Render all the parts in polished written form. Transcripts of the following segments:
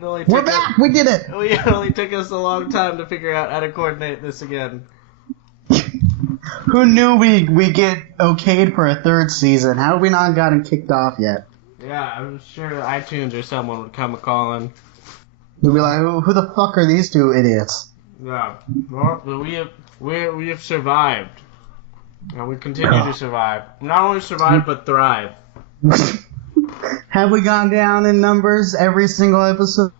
We're back! We did it! It only took us a long time to figure out how to coordinate this again. Who knew we get okayed for a third season? How have we not gotten kicked off yet? Yeah, I'm sure iTunes or someone would come a-calling. They'd be like, who the fuck are these two idiots? Yeah. Well, we have survived. And we continue to survive. Not only survive, but thrive. Have we gone down in numbers every single episode?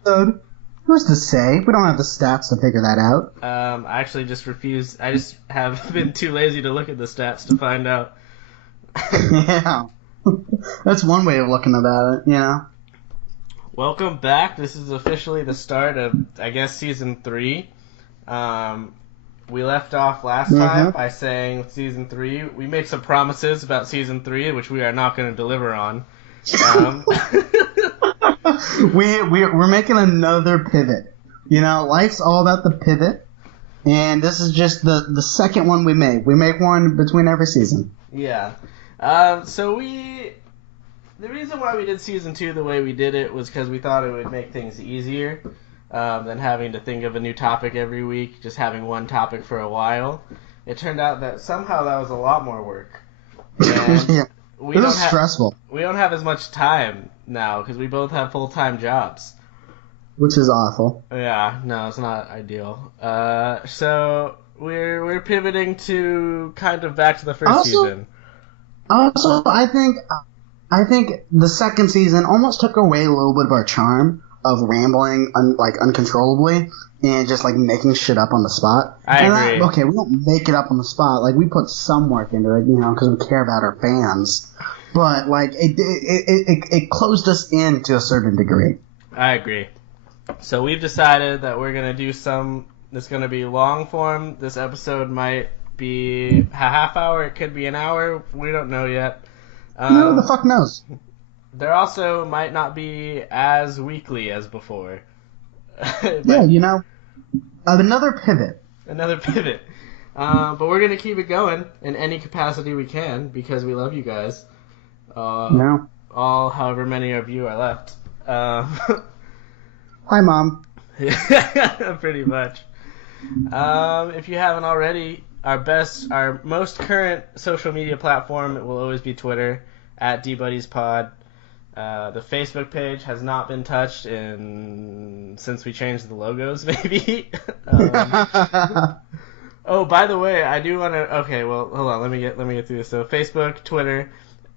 Who's to say? We don't have the stats to figure that out. I actually just refuse. I just have been too lazy to look at the stats to find out. Yeah. That's one way of looking about it, you know? Welcome back. This is officially the start of, I guess, Season 3. We left off last time by saying Season 3, we made some promises about Season 3, which we are not going to deliver on. We're making another pivot. You know, life's all about the pivot, and this is just the second one we make. We make one between every season. Yeah. The reason why we did Season 2 the way we did it was because we thought it would make things easier than having to think of a new topic every week, just having one topic for a while. It turned out that somehow that was a lot more work. And Yeah. It was stressful. We don't have as much time now because we both have full-time jobs. Which is awful. Yeah, no, it's not ideal. So we're pivoting to kind of back to the first season. Also, I think the second season almost took away a little bit of our charm of rambling uncontrollably and just like making shit up on the spot. I agree. Okay, we don't make it up on the spot. Like we put some work into it, you know, because we care about our fans. But like it closed us in to a certain degree. I agree. So we've decided that we're gonna do it's gonna be long form. This episode might be a half hour. It could be an hour. We don't know yet. Who the fuck knows? There also might not be as weekly as before. Yeah, you know, another pivot. Another pivot. But we're going to keep it going in any capacity we can because we love you guys. No. All however many of you are left. Hi, Mom. Pretty much. If you haven't already, our most current social media platform will always be Twitter, @DBuddiesPod. The Facebook page has not been touched since we changed the logos, maybe. Oh, by the way, I do want to. Okay, well, hold on. Let me get through this. So, Facebook, Twitter,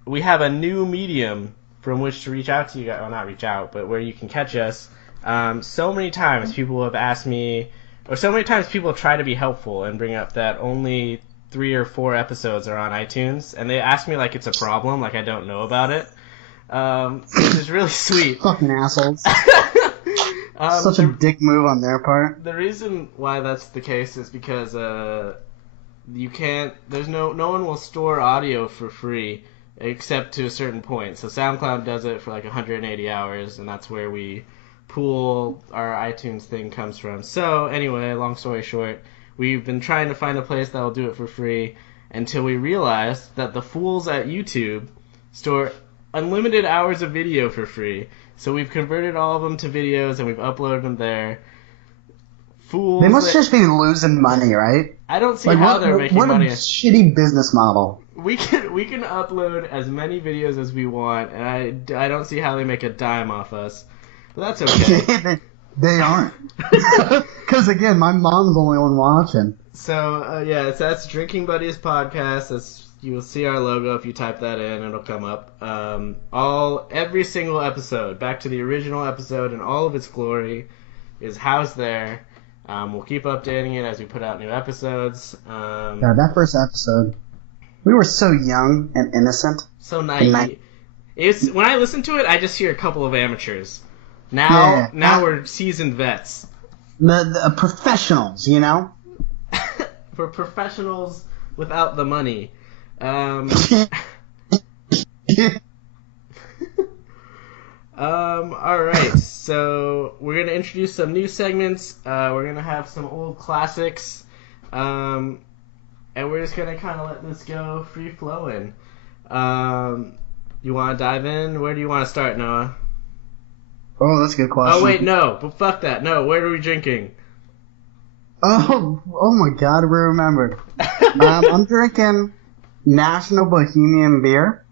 we have a new medium from which to reach out to you guys. Well, not reach out, but where you can catch us. So many times people have asked me, or so many times people try to be helpful and bring up that only 3 or 4 episodes are on iTunes, and they ask me like it's a problem, like I don't know about it. Which is really sweet. Fucking assholes. Such a dick move on their part. The reason why that's the case is because you can't. There's no one will store audio for free except to a certain point. So SoundCloud does it for like 180 hours, and that's where we pool our iTunes thing comes from. So anyway, long story short, we've been trying to find a place that will do it for free until we realized that the fools at YouTube store unlimited hours of video for free. So we've converted all of them to videos and we've uploaded them there. Fools. They must just be losing money, right? I don't see how they're making money. What a shitty business model. We can upload as many videos as we want, and I don't see how they make a dime off us. But that's okay. They aren't. Because again, my mom's the only one watching. So that's Drinking Buddies Podcast. You will see our logo if you type that in. It'll come up. Every single episode, back to the original episode in all of its glory, is housed there. We'll keep updating it as we put out new episodes. Yeah, that first episode, we were so young and innocent. So naive. When I listen to it, I just hear a couple of amateurs. Now we're seasoned vets. The professionals, you know? For professionals without the money. Alright, so we're going to introduce some new segments. We're going to have some old classics. And we're just going to kind of let this go free-flowing. You want to dive in? Where do you want to start, Noah? Oh, that's a good question. Oh, wait, no. But fuck that. No, where are we drinking? Oh my God, we remembered. I'm drinking National Bohemian Beer.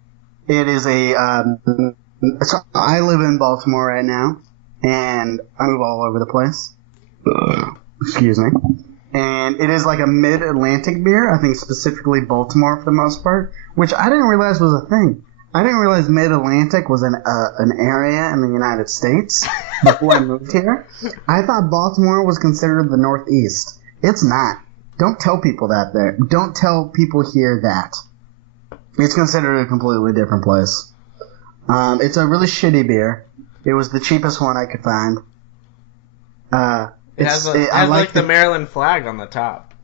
It is so I live in Baltimore right now, and I move all over the place. Excuse me. And it is like a mid-Atlantic beer, I think specifically Baltimore for the most part, which I didn't realize was a thing. I didn't realize mid-Atlantic was an area in the United States before I moved here. I thought Baltimore was considered the Northeast. It's not. Don't tell people that there. Don't tell people here that. It's considered a completely different place. It's a really shitty beer. It was the cheapest one I could find. It has the Maryland flag on the top.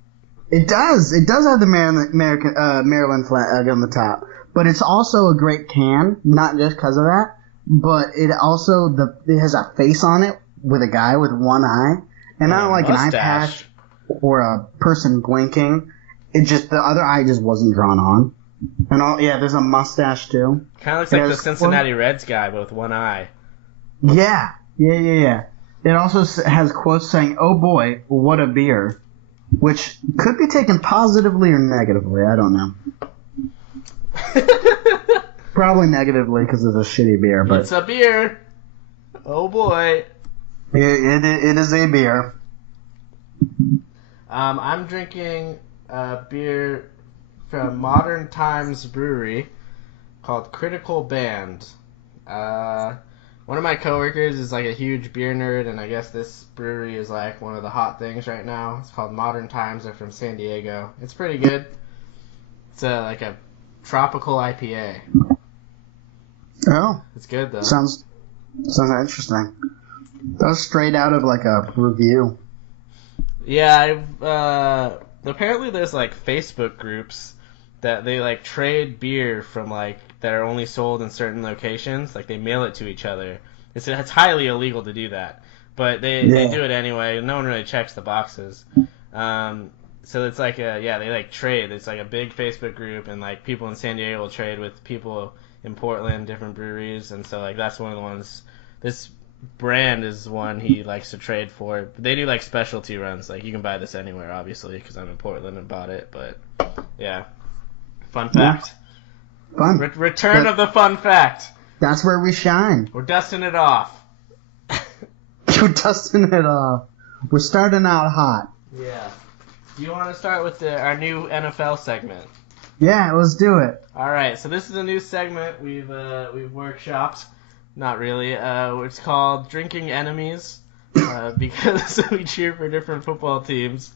It does. It does have the Maryland flag on the top. But it's also a great can, not just because of that, but it also it has a face on it with a guy with one eye, and not like an eye patch or a person blinking. It just the other eye just wasn't drawn on, and there's a mustache too. Kind of looks like the Cincinnati Reds guy, but with one eye. Yeah. It also has quotes saying, "Oh boy, what a beer," which could be taken positively or negatively. I don't know. Probably negatively because it's a shitty beer, but it's a beer. Oh boy, it is a beer. I'm drinking a beer from Modern Times Brewery called Critical Band. One of my coworkers is like a huge beer nerd, and I guess this brewery is like one of the hot things right now. It's called Modern Times. They're from San Diego. It's pretty good. It's like a tropical IPA. Oh, it's good though. Sounds interesting. That was straight out of like a review. Yeah, apparently there's like Facebook groups that they like trade beer from like that are only sold in certain locations. Like they mail it to each other. It's highly illegal to do that, but they do it anyway. No one really checks the boxes. So it's like they like trade. It's like a big Facebook group, and like people in San Diego will trade with people in Portland, different breweries, and so like that's one of the ones. This brand is one he likes to trade for. But they do like specialty runs. Like you can buy this anywhere, obviously, because I'm in Portland and bought it. But yeah, fun fact. Fun. Return of the fun fact. That's where we shine. We're dusting it off. We're dusting it off. We're starting out hot. Yeah. Do you want to start with our new NFL segment? Yeah, let's do it. All right. So this is a new segment we've workshopped. Not really. It's called Drinking Enemies because we cheer for different football teams.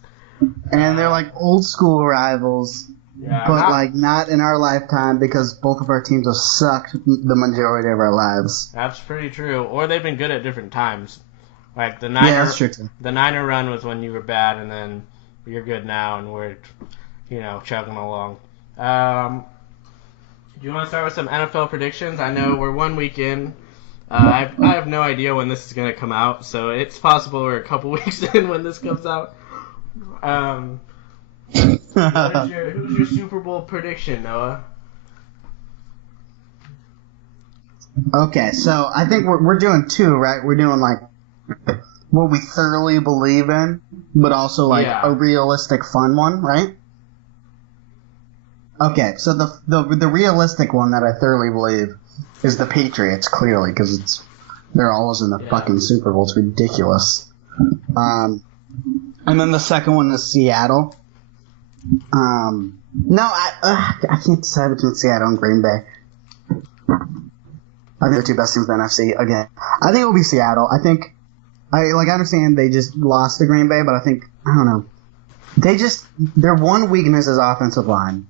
And they're like old school rivals. Yeah, but not in our lifetime because both of our teams have sucked the majority of our lives. That's pretty true. Or they've been good at different times. Like the Niner run was when you were bad, and then you're good now, and we're chugging along. Do you want to start with some NFL predictions? I know we're 1 week in. I have no idea when this is going to come out, so it's possible we're a couple weeks in when this comes out. Who's your Super Bowl prediction, Noah? Okay, so I think we're doing two, right? We're doing like what we thoroughly believe in, but also like a realistic fun one, right? Okay, so the realistic one that I thoroughly believe is the Patriots, clearly, because they're always in the fucking Super Bowl. It's ridiculous. And then the second one is Seattle. No, I can't decide between Seattle and Green Bay. I think the two best teams in the NFC. Again, I think it'll be Seattle. I understand they just lost to Green Bay, but I don't know. Their one weakness is offensive line.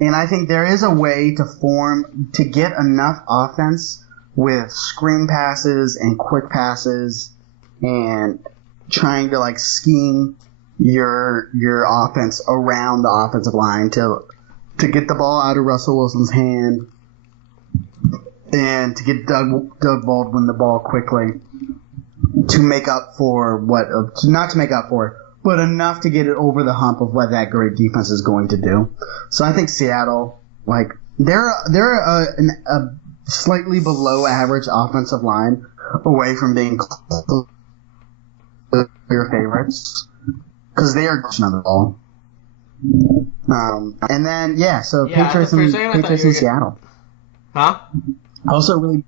And I think there is a way to get enough offense with screen passes and quick passes and trying to scheme your offense around the offensive line to get the ball out of Russell Wilson's hand and to get Doug Baldwin the ball quickly to make up for not to make up for, but enough to get it over the hump of what that great defense is going to do. So I think Seattle, they're a slightly below average offensive line away from being your favorites because they are question of it all. And then so Patriots in Seattle. Huh? Also, really,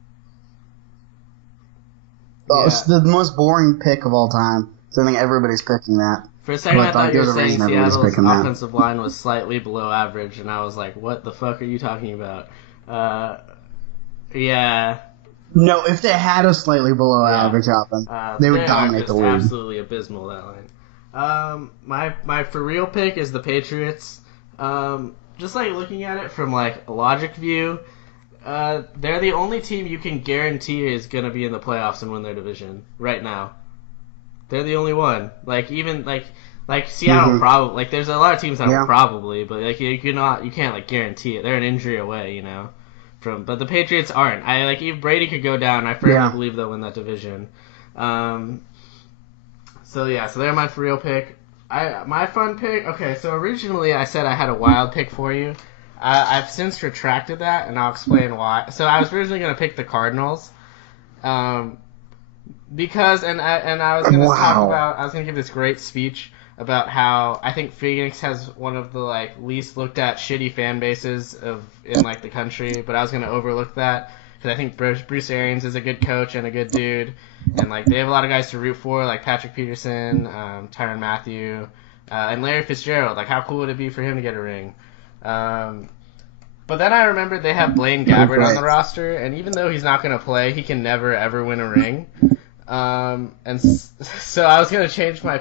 it's the most boring pick of all time. So I think everybody's picking that. For a second, I thought you were saying Seattle's offensive line was slightly below average, and I was like, "What the fuck are you talking about?" Yeah. No, if they had a slightly below average offense, they would dominate the league. Absolutely abysmal, that line. My for real pick is the Patriots. Just like looking at it from like a logic view, they're the only team you can guarantee is gonna be in the playoffs and win their division right now. They're the only one. Like even like Seattle probably, like there's a lot of teams that will probably, but like you can't like guarantee it. They're an injury away, you know. But the Patriots aren't. If Brady could go down, I firmly believe they'll win that division. So they're my for real pick. My fun pick. Okay, so originally I said I had a wild pick for you. I've since retracted that, and I'll explain why. So I was originally going to pick the Cardinals, because I was going to talk about. I was going to give this great speech about how I think Phoenix has one of the like least looked at shitty fan bases in like the country, but I was going to overlook that because I think Bruce Arians is a good coach and a good dude, and like they have a lot of guys to root for, like Patrick Peterson, Tyrann Mathieu, and Larry Fitzgerald. Like how cool would it be for him to get a ring? But then I remembered they have Blaine Gabbert on the roster, and even though he's not going to play, he can never ever win a ring. So I was going to change my.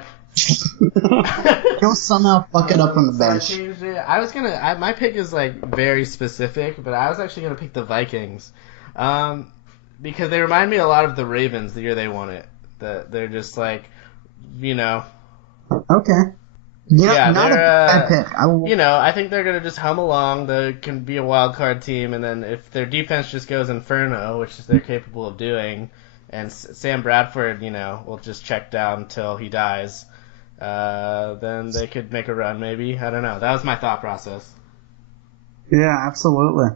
He'll somehow fuck it up on the bench. I changed it. I was gonna. My pick is like very specific, but I was actually gonna pick the Vikings, because they remind me a lot of the Ravens the year they won it. They're just like, you know. Okay. Yeah, not a bad pick. I think they're gonna just hum along. They can be a wild card team, and then if their defense just goes inferno, which they're capable of doing, and Sam Bradford, will just check down until he dies. Then they could make a run, maybe. I don't know. That was my thought process. Yeah, absolutely.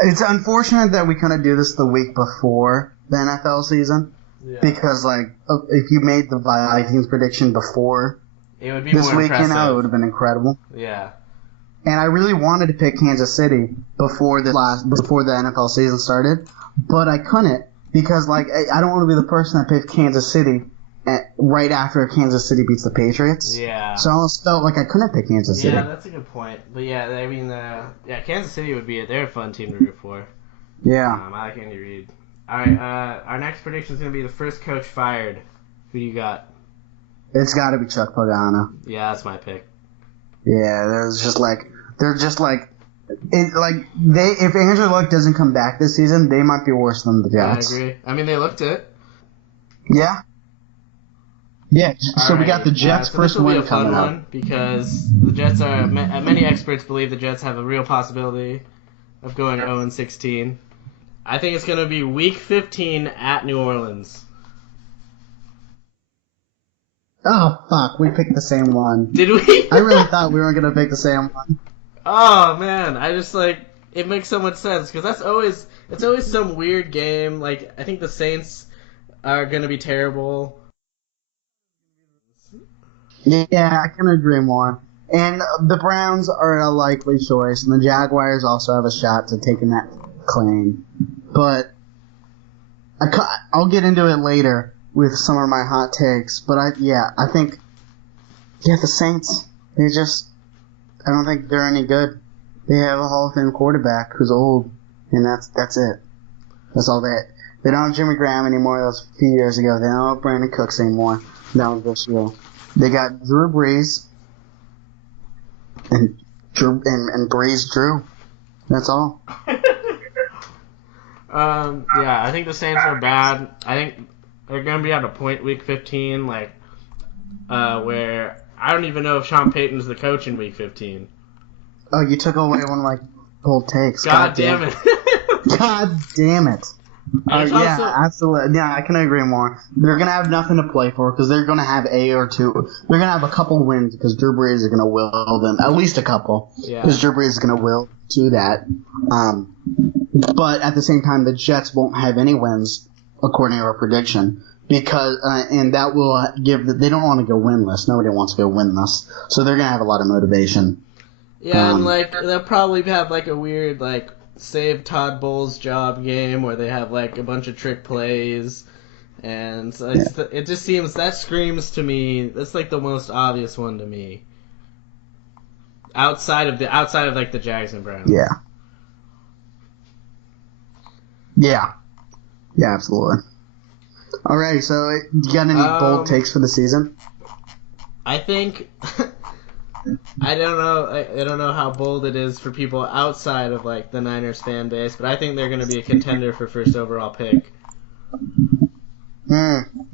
It's unfortunate that we couldn't do this the week before the NFL season, because like if you made the Vikings prediction before it would be this more weekend, impressive. it would have been incredible. Yeah. And I really wanted to pick Kansas City before the NFL season started, but I couldn't because like I don't want to be the person that picked Kansas City right after Kansas City beats the Patriots. Yeah. So I almost felt like I couldn't pick Kansas City. Yeah, that's a good point. But yeah, I mean, Kansas City would be they're a fun team to root for. Yeah. I like Andy Reid. All right, our next prediction is going to be the first coach fired. Who do you got? It's got to be Chuck Pagano. Yeah, that's my pick. Yeah, if Andrew Luck doesn't come back this season, they might be worse than the Jets. I agree. I mean, they looked it. Yeah. Yeah, so we got the Jets' first win coming up. One because the Jets are many experts believe the Jets have a real possibility of going 0-16. I think it's going to be Week 15 at New Orleans. Oh fuck, we picked the same one. Did we? I really thought we weren't going to pick the same one. Oh man, I just it makes so much sense because it's always some weird game. Like I think the Saints are going to be terrible. Yeah, I can agree more. And the Browns are a likely choice, and the Jaguars also have a shot to taking that claim. But I'll get into it later with some of my hot takes. But I think the Saints, I don't think they're any good. They have a Hall of Fame quarterback who's old, and that's it. That's all they don't have Jimmy Graham anymore. That was a few years ago. They don't have Brandon Cooks anymore. That was this year. They got Drew Brees and Brees Drew. That's all. I think the Saints are bad. I think they're going to be at a point Week 15, where I don't even know if Sean Payton's the coach in Week 15. Oh, you took away one of my bold takes. God damn it. God damn it. Also, absolutely. Yeah, I can agree more. They're going to have nothing to play for because they're going to have They're going to have a couple wins because Drew Brees is going to will them. At least a couple. Yeah. Because Drew Brees is going to will to that. But at the same time, the Jets won't have any wins according to our prediction, because and that will they don't want to go winless. Nobody wants to go winless, so they're gonna have a lot of motivation. Yeah, and like they'll probably have like a weird like save Todd Bowles' job game where they have like a bunch of trick plays, and so it just seems that screams to me. That's like the most obvious one to me. Outside of like the Jags and Browns. Yeah. Yeah. Yeah, absolutely. Alright, so you got any bold takes for the season? I think I don't know how bold it is for people outside of like the Niners fan base, but I think they're going to be a contender for first overall pick.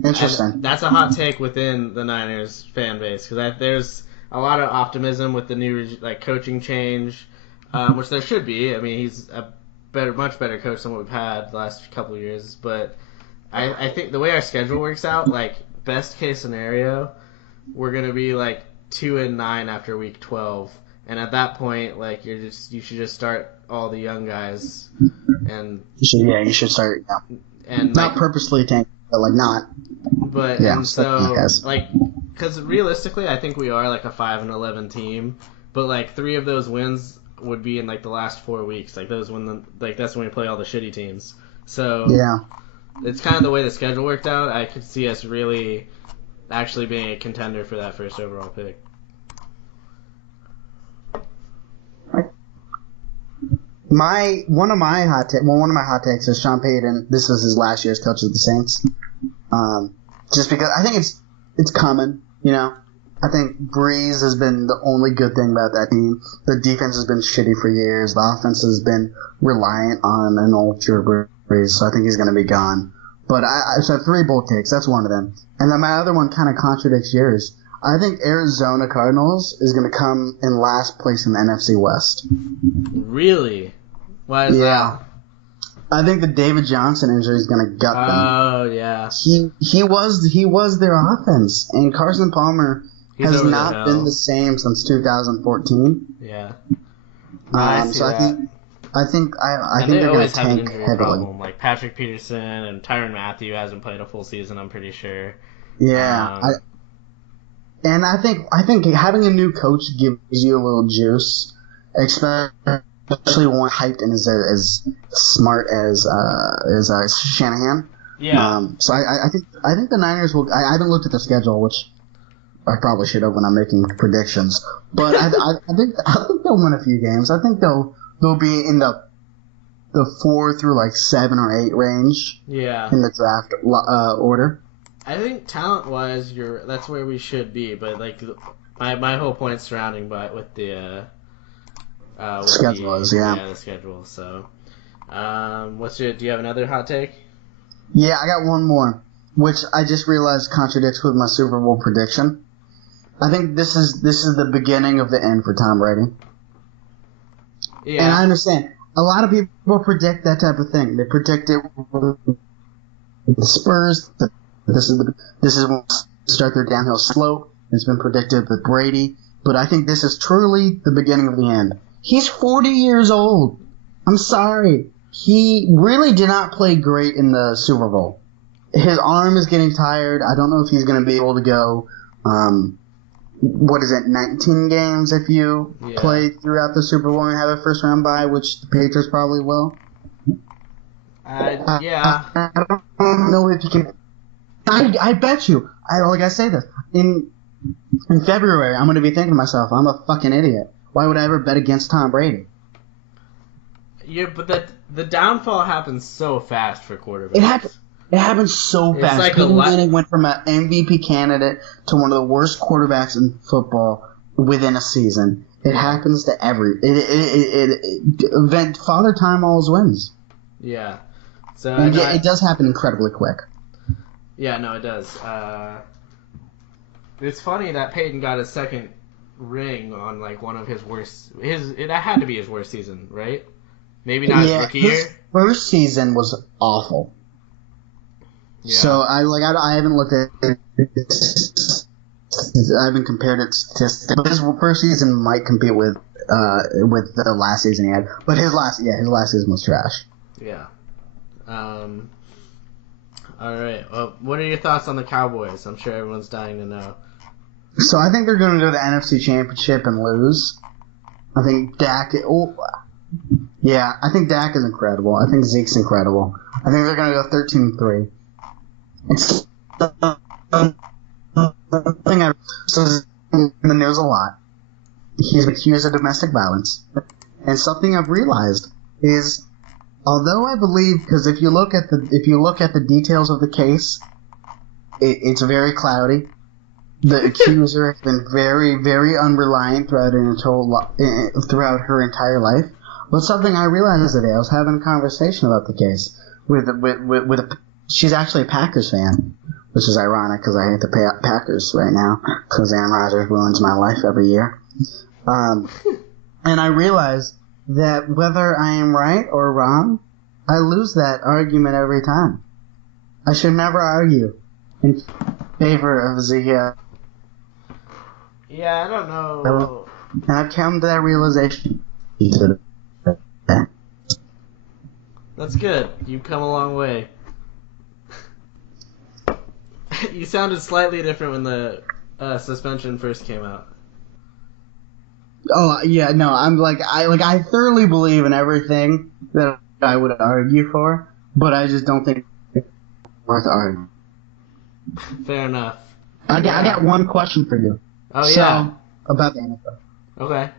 Interesting. And that's a hot take within the Niners fan base because there's a lot of optimism with the new like coaching change, which there should be. I mean, he's a much better coach than what we've had the last couple of years. But I think the way our schedule works out, like best case scenario, we're gonna be like 2-9 after week 12, and at that point, like you should just start all the young guys, and you should start. Yeah. And not like, purposely tank, but like not. But yeah, and so like. Because realistically, I think we are like a 5-11 team, but like 3 of those wins would be in like the last 4 weeks. Like that's when we play all the shitty teams. So yeah, it's kind of the way the schedule worked out. I could see us really actually being a contender for that first overall pick. One of my hot takes is Sean Payton. This is his last year as coach of the Saints. Just because I think it's coming, you know. I think Breeze has been the only good thing about that team. The defense has been shitty for years. The offense has been reliant on an old Drew Breeze, so I think he's going to be gone. But so 3 bold takes. That's one of them. And then my other one kind of contradicts yours. I think Arizona Cardinals is going to come in last place in the NFC West. Really? Why is that? I think the David Johnson injury is going to gut them. Oh yeah. He was their offense, and Carson Palmer has not been the same since 2014. Yeah. So I think they're going to tank heavily. Problem. Like Patrick Peterson and Tyrann Mathieu hasn't played a full season, I'm pretty sure. Yeah. I think having a new coach gives you a little juice, especially one hyped and as smart as Shanahan. Yeah. So I think the Niners will. I haven't looked at the schedule, which I probably should have when I'm making predictions. But I think they'll win a few games. I think they'll be in the 4 through like 7 or 8 range. Yeah. In the draft order. I think talent-wise, that's where we should be. But like my whole point surrounding with the schedule is the schedule. So, do you have another hot take? Yeah, I got one more, which I just realized contradicts with my Super Bowl prediction. I think this is the beginning of the end for Tom Brady. Yeah. And I understand. A lot of people predict that type of thing. They predict it with the Spurs. This is when they start their downhill slope. It's been predicted with Brady. But I think this is truly the beginning of the end. He's 40 years old. I'm sorry. He really did not play great in the Super Bowl. His arm is getting tired. I don't know if he's going to be able to go, 19 games if you play throughout the Super Bowl and have a first round bye, which the Patriots probably will. I don't know if he can. I bet you. I say this. In February, I'm going to be thinking to myself, I'm a fucking idiot. Why would I ever bet against Tom Brady? Yeah, but the downfall happens so fast for quarterbacks. It happens so fast. Like Peyton Manning went from an MVP candidate to one of the worst quarterbacks in football within a season. It happens to Father Time always wins. Yeah. So it does happen incredibly quick. Yeah, no, it does. It's funny that Peyton got his second ring on like one of his worst. It had to be his worst season, right? Maybe not his rookie year. His first season was awful. Yeah. So I haven't looked at it. I haven't compared it statistics, but his first season might compete with the last season he had. But his last season was trash. Yeah. All right. Well, what are your thoughts on the Cowboys? I'm sure everyone's dying to know. So I think they're going to go to the NFC Championship and lose. I think Dak. I think Dak is incredible. I think Zeke's incredible. I think they're going to go 13-3. It's something I in the news a lot. He's been accused of domestic violence, and something I've realized is, although I believe, because if you look at the details of the case, it's very cloudy. The accuser has been very, very unreliant throughout her entire life. But something I realized today, I was having a conversation about the case she's actually a Packers fan, which is ironic because I hate the Packers right now because Aaron Rodgers ruins my life every year. And I realized that whether I am right or wrong, I lose that argument every time. I should never argue in favor of Zia. Yeah, I don't know. And I've come to that realization. That's good. You've come a long way. You sounded slightly different when the suspension first came out. Oh yeah, no, I thoroughly believe in everything that I would argue for, but I just don't think it's worth arguing. Fair enough. I got one question for you. Oh yeah. About the NFL. Okay.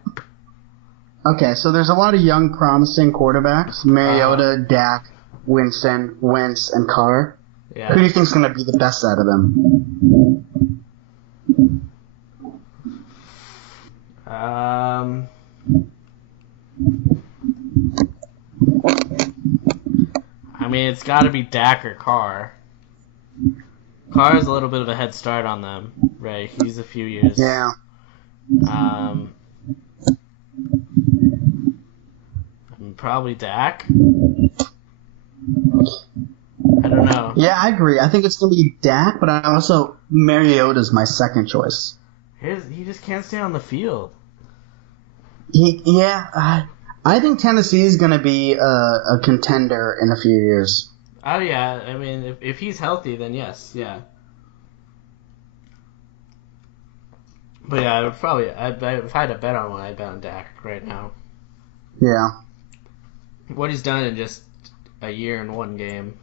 Okay, so there's a lot of young, promising quarterbacks: Mariota, Dak, Winston, Wentz, and Carr. Yeah. Who do you think's going to be the best out of them? I mean, it's got to be Dak or Carr. Carr has a little bit of a head start on them, right? He's a few years. Yeah. Probably Dak. I don't know. Yeah, I agree. I think it's going to be Dak, but Mariota's my second choice. He just can't stay on the field. I think Tennessee is going to be a contender in a few years. Oh yeah, I mean, if he's healthy, then yes, yeah. But yeah, I would probably, if I had to bet on one, I'd bet on Dak right now. Yeah. What he's done in just a year and one game.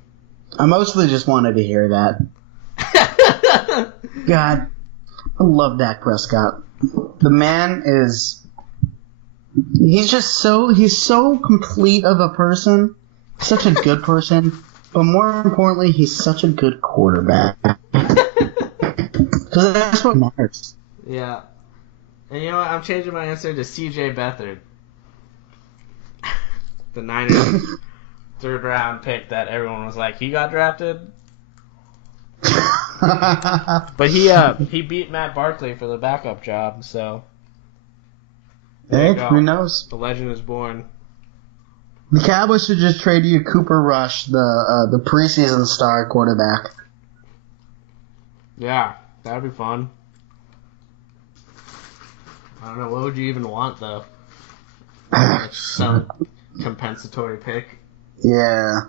I mostly just wanted to hear that. God, I love Dak Prescott. The man he's so complete of a person, such a good person, but more importantly, he's such a good quarterback. Because that's what matters. Yeah. And you know what? I'm changing my answer to C.J. Beathard. The Niners third round pick that everyone was like, he got drafted. But he beat Matt Barkley for the backup job, so hey, who knows? The legend is born. The Cowboys should just trade you Cooper Rush, the preseason star quarterback. Yeah, that'd be fun. I don't know, what would you even want though? Like some compensatory pick. Yeah.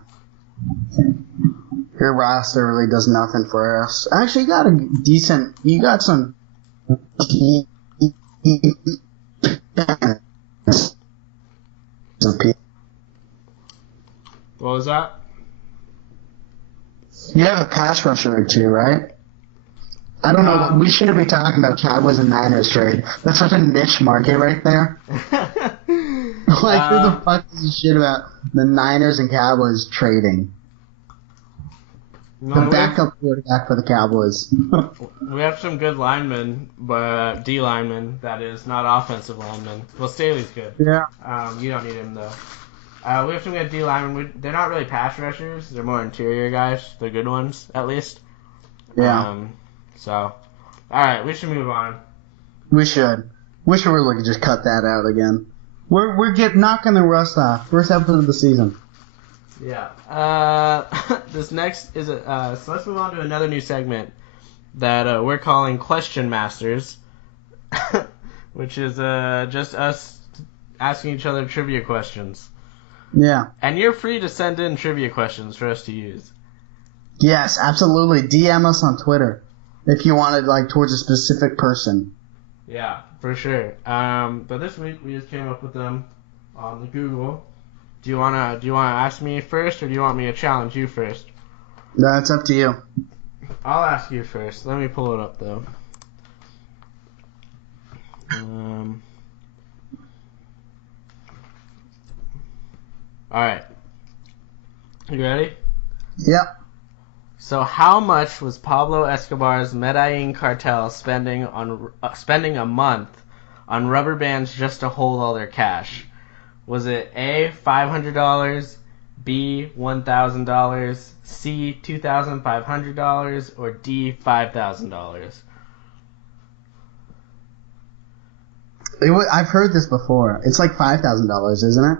Your roster really does nothing for us. Actually, you got some What was that? You have a pass rusher or two, right? I don't know. We shouldn't be talking about Cowboys and Niners trade. That's such a niche market right there. Like, who the fuck gives a shit about the Niners and Cowboys trading? The backup quarterback for the Cowboys. We have some good linemen, but D linemen, that is, not offensive linemen. Well, Staley's good. Yeah. You don't need him, though. We have some good D linemen. They're not really pass rushers. They're more interior guys. They're good ones, at least. Yeah. So, alright, we should move on. We should. We should really just cut that out again. We're knocking the rust off. First episode of the season. Yeah. This next is so let's move on to another new segment that we're calling Question Masters, which is just us asking each other trivia questions. Yeah. And you're free to send in trivia questions for us to use. Yes, absolutely. DM us on Twitter if you wanted like towards a specific person. Yeah, for sure. But this week we just came up with them on the Google. Do you wanna ask me first, or do you want me to challenge you first? That's up to you. I'll ask you first. Let me pull it up though. All right. You ready? Yep. So, how much was Pablo Escobar's Medellin cartel spending a month on rubber bands just to hold all their cash? Was it A, $500, B, $1,000, C, $2,500, or D, $5,000? I've heard this before. It's like $5,000, isn't it?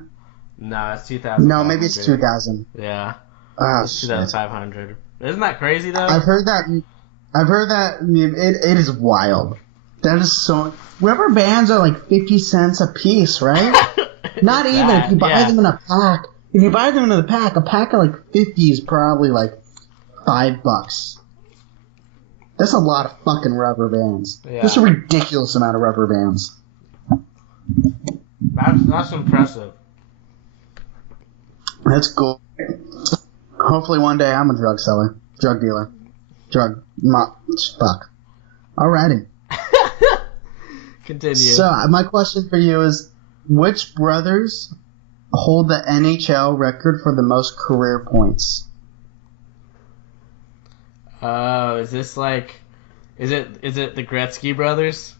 No, it's 2,000. No, maybe it's 2,000. Yeah. Oh, it's 2,500. Isn't that crazy though? I've heard that. It is wild. That is so. Rubber bands are like 50 cents a piece, right? Not even if you buy them in a pack. If you buy them in a pack of like 50 is probably like $5. That's a lot of fucking rubber bands. Yeah. That's a ridiculous amount of rubber bands. That's impressive. That's cool. Hopefully one day I'm a drug dealer. Fuck. Alrighty. Continue. So my question for you is, which brothers hold the NHL record for the most career points? Oh, is this like, is it the Gretzky brothers?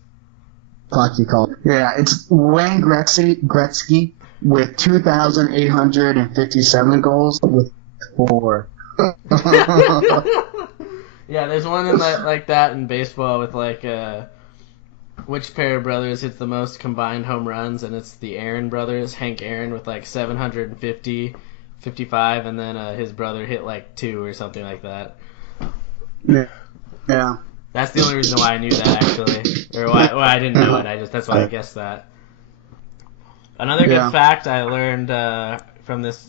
Fuck you call it. Yeah, it's Wayne Gretzky with 2,857 goals with 4. Yeah, there's one in like that in baseball with like which pair of brothers hits the most combined home runs, and it's the Aaron brothers, Hank Aaron with like 750, 55, and then his brother hit like 2 or something like that. Yeah. That's the only reason why I knew that, actually, or why I didn't know it. That's why I guessed that. Another good fact I learned from this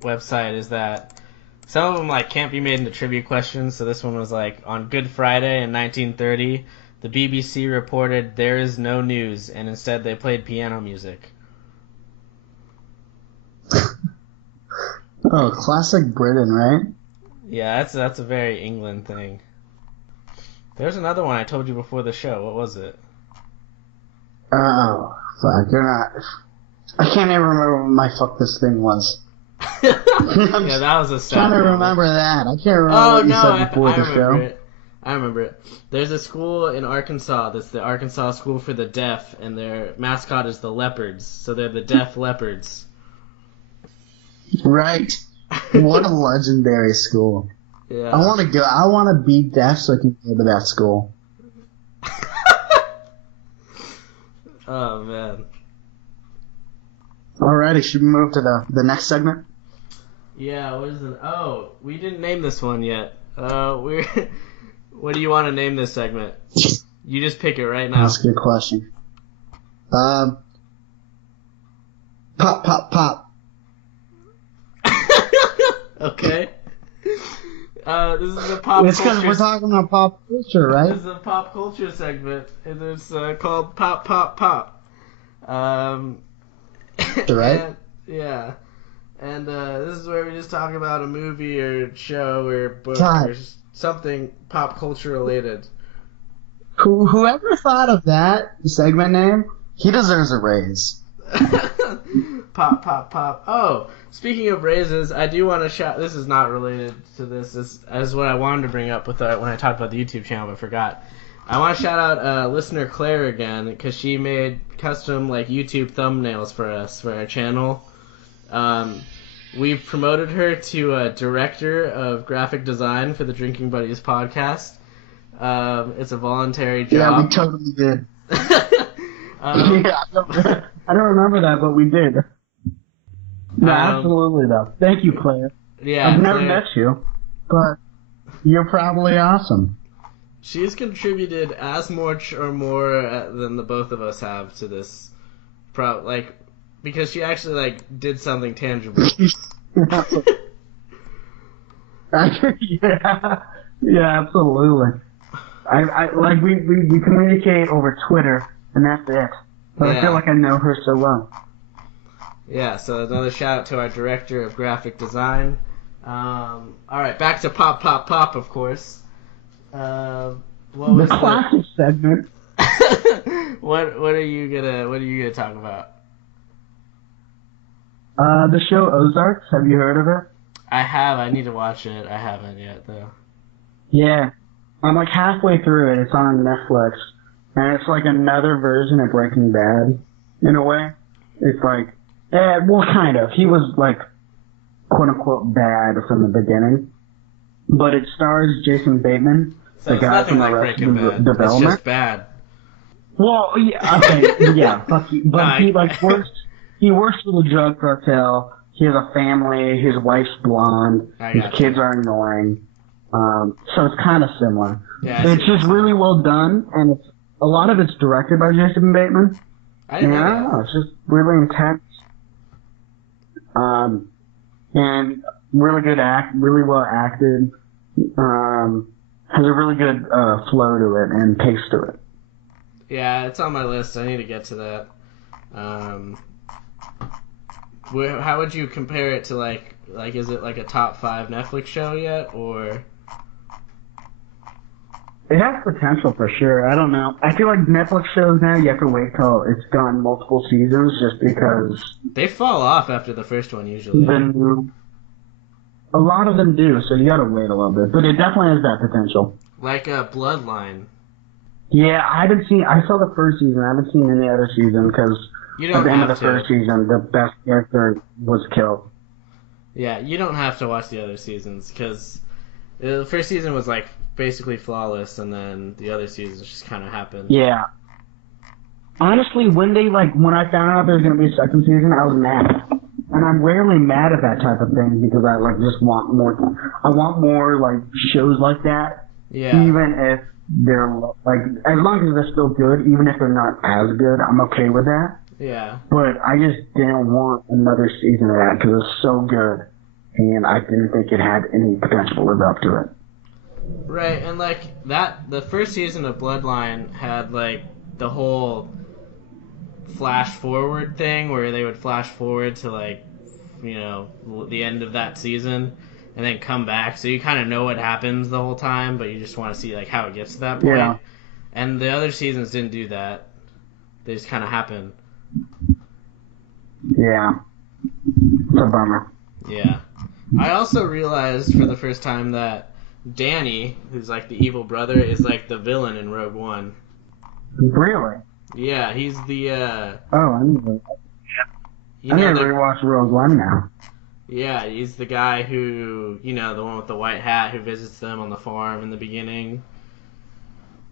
website is that some of them like can't be made into trivia questions. So this one was like, on Good Friday in 1930, the BBC reported there is no news, and instead they played piano music. Oh, classic Britain, right? Yeah, that's a very England thing. There's another one I told you before the show. What was it? Oh, fuck. You're not. I can't even remember what my fuck this thing was. Yeah, that was a sad I'm trying to remember that. I can't remember what you said before the show. I remember it. There's a school in Arkansas that's the Arkansas School for the Deaf, and their mascot is the leopards. So they're the Deaf Leopards. Right. What a legendary school. Yeah. I want to go. I want to be deaf so I can go to that school. Oh, man. Alrighty, should we move to the next segment? Yeah, what is it? Oh, we didn't name this one yet. What do you want to name this segment? You just pick it right now. That's a good question. Pop, pop, pop. Okay. This is a pop It's because culture. we're talking about pop culture, right? This is a pop culture segment, and it's called Pop, Pop, Pop. Right? Yeah. And this is where we just talk about a movie or show or book or something pop culture related. Whoever thought of that segment name, he deserves a raise. Pop, pop, pop. Oh, speaking of raises, I do want to shout. This is not related to this. This is what I wanted to bring up with when I talked about the YouTube channel, but forgot. I want to shout out listener Claire again, because she made custom like YouTube thumbnails for us for our channel. We've promoted her to director of graphic design for the Drinking Buddies podcast. It's a voluntary job. Yeah, we totally did. I don't remember that, but we did. No, absolutely though. Thank you, Claire. Yeah, I've never met you, but you're probably awesome. She's contributed as much or more than the both of us have to this, because she actually did something tangible. Yeah, yeah, absolutely. I like we communicate over Twitter, and that's it. But I feel Yeah. like I know her so well. Yeah, so another shout out to our director of graphic design. All right, back to Pop Pop Pop, of course. What The was classic segment. what are you gonna talk about? The show Ozarks. Have you heard of it? I have. I need to watch it. I haven't yet though. Yeah, I'm like halfway through it. It's on Netflix, and it's like another version of Breaking Bad in a way. It's like, well, kind of. He was like quote unquote bad from the beginning, but it stars Jason Bateman, So the it's guy nothing from like Arrested Breaking Bad. It's Development. just bad. Well, yeah, okay, yeah, but he like works. He works for the drug cartel. He has a family. His wife's blonde. His kids are annoying. So it's kind of similar. Yeah, It's just really well done, and a lot of it's directed by Jason Bateman. I didn't know I that. don't know, it's just really intense. And really good really well acted. Has a really good flow to it and pace to it. Yeah, it's on my list. I need to get to that. How would you compare it to like is it like a top 5 Netflix show yet, or? It has potential for sure. I don't know. I feel like Netflix shows now you have to wait till it's gone multiple seasons just because They fall off after the first one usually. a lot of them do, so you gotta wait a little bit. But it definitely has that potential. Like Bloodline. Yeah, I saw the first season. I haven't seen any other season because You at don't the end of have the first to. season, the best character was killed. Yeah, you don't have to watch the other seasons because the first season was like basically flawless, and then the other seasons just kind of happened. Yeah. Honestly, when I found out there was gonna be a second season, I was mad. And I'm rarely mad at that type of thing because I just want more. I want more like shows like that. Yeah. Even if they're like, as long as they're still good, even if they're not as good, I'm okay with that. Yeah. But I just didn't want another season of that because it was so good, and I didn't think it had any potential to live up to it. Right, and like that, the first season of Bloodline had like the whole flash forward thing where they would flash forward to like, the end of that season and then come back, so you kind of know what happens the whole time, but you just want to see like how it gets to that point. Yeah. And the other seasons didn't do that. They just kind of happen. Yeah. It's a bummer. Yeah. I also realized for the first time that Danny, who's like the evil brother, is like the villain in Rogue One. Really? Yeah, he's the I need to rewatch Rogue One now. Yeah, he's the guy who, the one with the white hat who visits them on the farm in the beginning.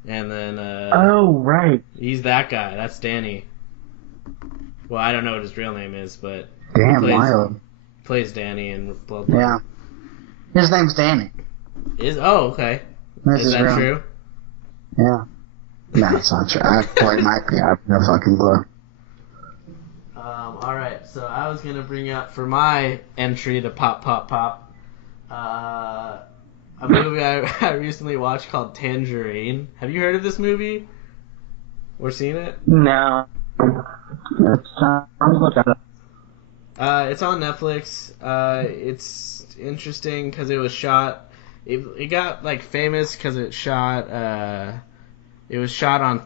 And then Oh, right. he's that guy. That's Danny. Well, I don't know what his real name is, but Damn, he wild. plays Danny in Bloodline. Yeah. His name's Danny. Okay. That's Is his that real- true? Yeah. No, it's not true. It might be. I have no fucking clue. Alright, so I was going to bring up for my entry to Pop Pop Pop a movie I recently watched called Tangerine. Have you heard of this movie? Or seen it? No. I'm looking at it. It's on Netflix. It's interesting because it was shot. It got like famous because it was shot on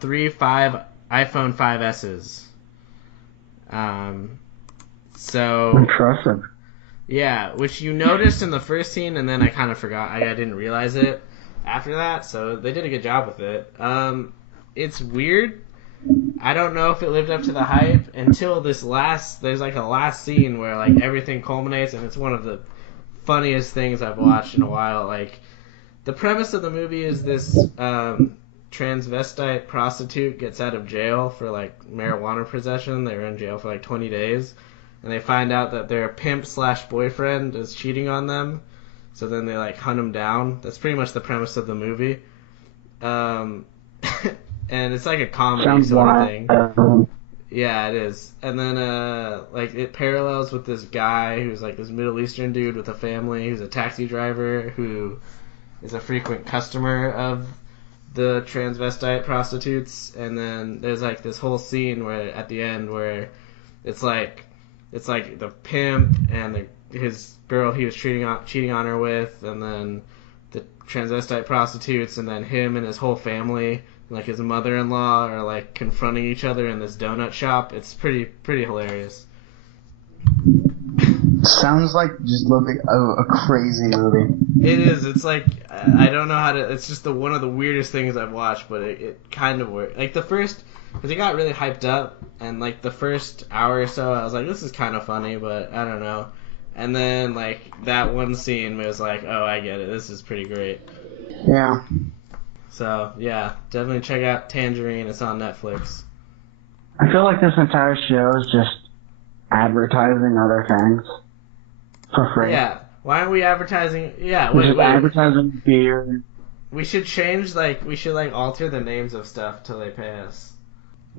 3 iPhone 5Ss. So Impressive. yeah, which you noticed in the first scene, and then I kind of forgot. I didn't realize it after that. So they did a good job with it. It's weird. I don't know if it lived up to the hype until there's like a last scene where like everything culminates, and it's one of the funniest things I've watched in a while. Like, the premise of the movie is this transvestite prostitute gets out of jail for like marijuana possession. They were in jail for like 20 days, and they find out that their pimp/boyfriend is cheating on them. So then they like hunt him down. That's pretty much the premise of the movie. And it's like a comedy Sounds sort of wild. thing. Yeah, it is. And then, like, it parallels with this guy who's, like, this Middle Eastern dude with a family who's a taxi driver who is a frequent customer of the transvestite prostitutes. And then there's, like, this whole scene where, at the end, where it's like the pimp and his girl he was cheating on her with, and then the transvestite prostitutes, and then him and his whole family, like his mother-in-law, are like confronting each other in this donut shop. It's pretty hilarious. Sounds like just a crazy movie. It is. It's like, I don't know how to. It's just one of the weirdest things I've watched, but it kind of worked. Like because it got really hyped up, and like the first hour or so, I was like, this is kind of funny, but I don't know. And then like that one scene was like, oh, I get it. This is pretty great. Yeah. So yeah, definitely check out Tangerine. It's on Netflix. I feel like this entire show is just advertising other things for free. Yeah. Why aren't we advertising? Yeah. We're Wait. just advertising beer. We should change, like, alter the names of stuff till they pay us.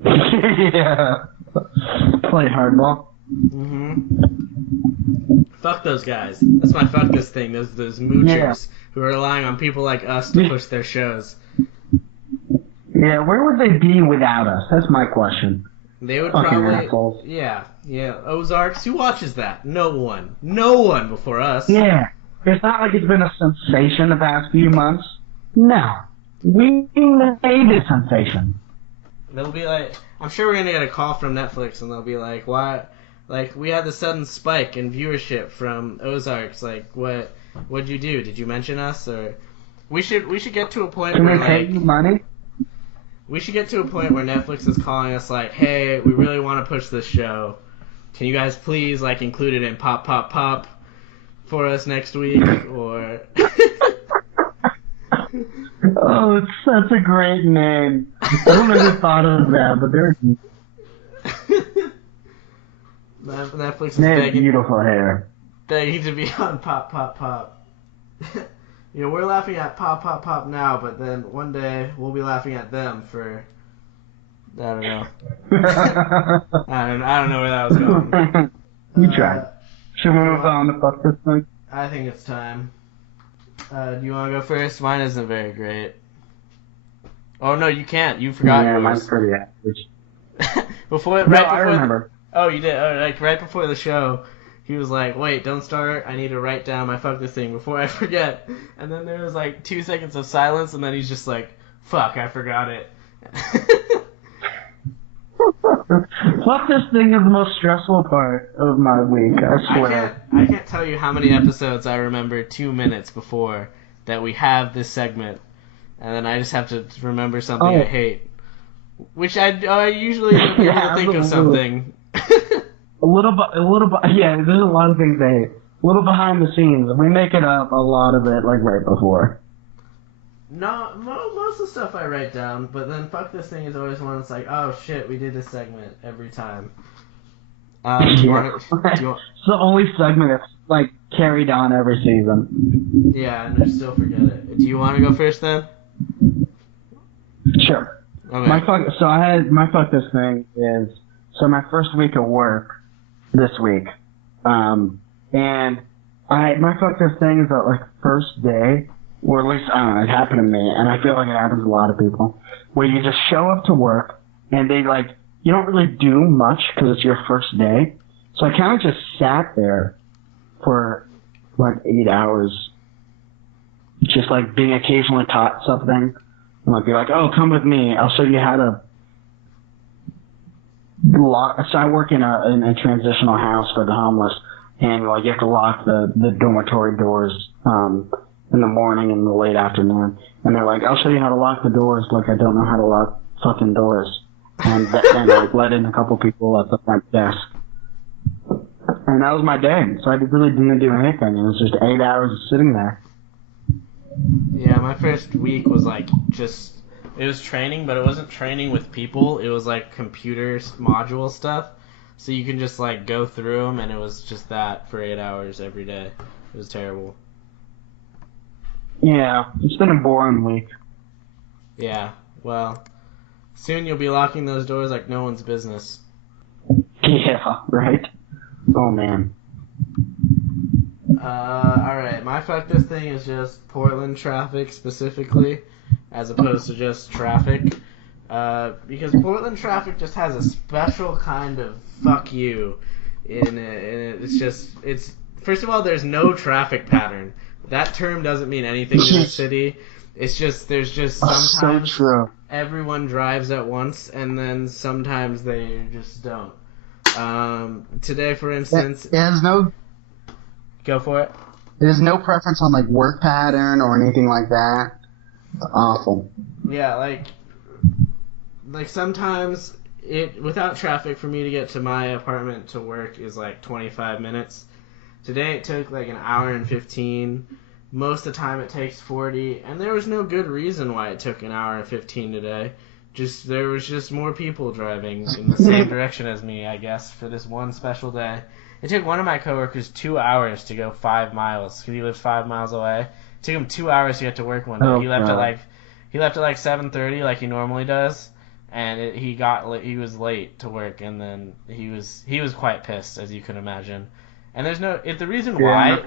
Yeah. Play hardball. Fuck those guys. That's my fuck this thing. Those moochers who are relying on people like us to push their shows. Yeah, where would they be without us? That's my question. They would Fucking probably... assholes. Yeah. Ozarks, who watches that? No one. No one before us. Yeah. It's not like it's been a sensation the past few months. No. We made a sensation. They'll be like... I'm sure we're gonna get a call from Netflix, and they'll be like, why... Like, we had the sudden spike in viewership from Ozarks. Like, what'd you do? Did you mention us? Or... We should get to a point where, Can we pay you money? We should get to a point where Netflix is calling us like, hey, we really want to push this show. Can you guys please, like, include it in Pop Pop Pop for us next week? Or... Oh, it's such a great name. I don't know who thought of that, but they're... Netflix is They have begging beautiful hair. to be on Pop Pop Pop. We're laughing at Pop Pop Pop now, but then one day we'll be laughing at them for... I don't know. I don't know where that was going. You tried. Should we move on to fuck this thing? I think it's time. Do you want to go first? Mine isn't very great. Oh, no, you can't. You forgot yours. Mine's pretty average. I remember. Oh, you did? Oh, like, right before the show, he was like, wait, don't start. I need to write down my fuck this thing before I forget. And then there was, like, 2 seconds of silence, and then he's just like, fuck, I forgot it. Fuck this thing is the most stressful part of my week, I swear. I can't tell you how many episodes I remember 2 minutes before that we have this segment, and then I just have to remember something I hate. Which I usually am able to think of something. A little bit, yeah, there's a lot of things I hate. A little behind the scenes. We make it up a lot of it, like, right before. No, most of the stuff I write down, but then fuck this thing is always one that's like, oh shit, we did this segment every time. It's the only segment that's, like, carried on every season. Yeah, and I still forget it. Do you want to go first then? Sure. Okay. My fuck this thing is, so my first week of work this week, and my fuck this thing is that, like, first day, or at least, I don't know, it happened to me, and I feel like it happens to a lot of people, where you just show up to work, and they, like, you don't really do much because it's your first day. So I kind of just sat there for, like, 8 hours, just, like, being occasionally taught something. And, like, be like, oh, come with me, I'll show you how to lock. So I work in a transitional house for the homeless, and, like, you have to lock the dormitory doors, in the morning and the late afternoon. And they're like, I'll show you how to lock the doors. Like, I don't know how to lock fucking doors. And then I let in a couple people at the front desk. And that was my day. So I really didn't do anything. It was just 8 hours of sitting there. Yeah, my first week was like it was training, but it wasn't training with people. It was like computer module stuff. So you can just like go through them, and it was just that for 8 hours every day. It was terrible. Yeah, it's been a boring week. Yeah, well, soon you'll be locking those doors like no one's business. Yeah, right? Oh, man. Alright, my fuck this thing is just Portland traffic specifically, as opposed to just traffic. Because Portland traffic just has a special kind of fuck you in it. It's first of all, there's no traffic pattern. That term doesn't mean anything to the city. It's just, there's just sometimes So true. everyone drives at once, and then sometimes they just don't. Today, for instance, It has no go for it. There's no preference on like work pattern or anything like that. It's awful. Yeah, like sometimes without traffic for me to get to my apartment to work is like 25 minutes. Today it took like an hour and 15. Most of the time it takes 40, and there was no good reason why it took an hour and 15 today. There was just more people driving in the same direction as me, I guess, for this one special day. It took one of my coworkers 2 hours to go 5 miles because he lives 5 miles away. It took him 2 hours to get to work one day. Oh, he left God. at like 7:30 like he normally does, and he was late to work, and then he was quite pissed, as you can imagine. And the reason why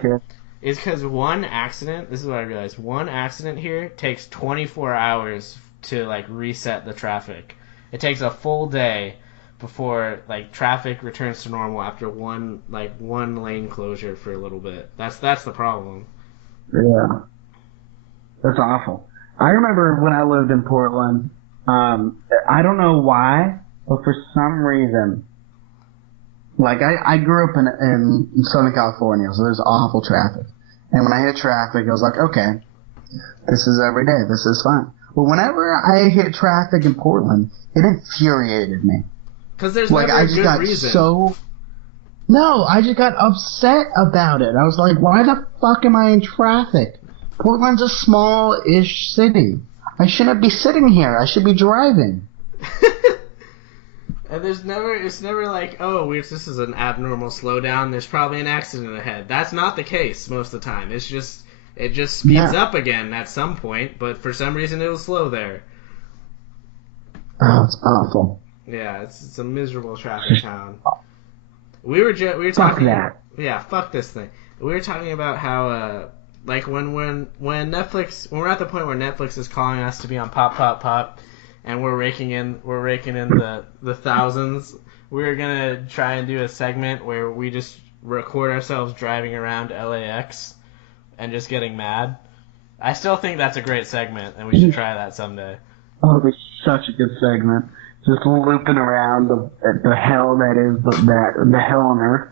is because one accident. This is what I realized. One accident here takes 24 hours to like reset the traffic. It takes a full day before like traffic returns to normal after one lane closure for a little bit. That's the problem. Yeah. That's awful. I remember when I lived in Portland, I don't know why, but for some reason, like I grew up in Southern California, so there's awful traffic. And when I hit traffic, I was like, okay, this is every day. This is fine. But whenever I hit traffic in Portland, it infuriated me. Because there's Like, never I a just good got reason. No, I just got upset about it. I was like, why the fuck am I in traffic? Portland's a small-ish city. I shouldn't be sitting here. I should be driving. And it's never like, oh, this is an abnormal slowdown. There's probably an accident ahead. That's not the case most of the time. It just speeds up again at some point, but for some reason it'll slow there. Oh, it's awful. Yeah, it's a miserable traffic town. We were talking. Fuck that. Yeah, fuck this thing. We were talking about how like when Netflix, when we're at the point where Netflix is calling us to be on Pop Pop Pop, and we're raking in the thousands. We're gonna try and do a segment where we just record ourselves driving around LAX and just getting mad. I still think that's a great segment, and we should try that someday. Oh, it'd be such a good segment. Just looping around the hell that is the hell on earth.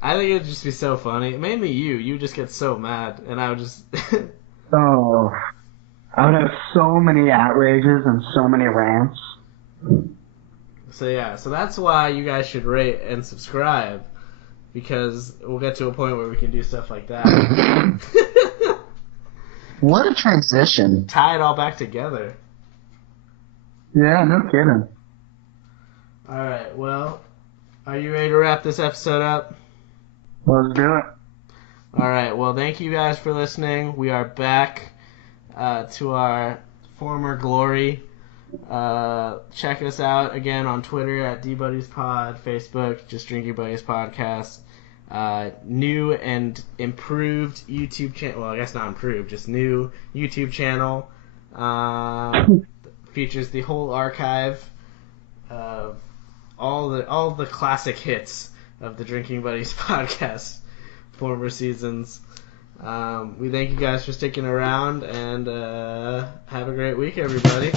I think it'd just be so funny. Mainly you. You just get so mad, and I would just... Oh, I would have so many outrages and so many rants. So yeah, so that's why you guys should rate and subscribe, because we'll get to a point where we can do stuff like that. What a transition. Tie it all back together. Yeah, no kidding. Alright, well, are you ready to wrap this episode up? Let's do it. Alright, well, thank you guys for listening. We are back to our former glory. Check us out again on Twitter at DBuddiesPod, Facebook, Just Drinking Buddies Podcast. New and improved YouTube channel. Well, I guess not improved, just new YouTube channel. Features the whole archive of all the classic hits of the Drinking Buddies podcast, former seasons. We thank you guys for sticking around, and have a great week, everybody.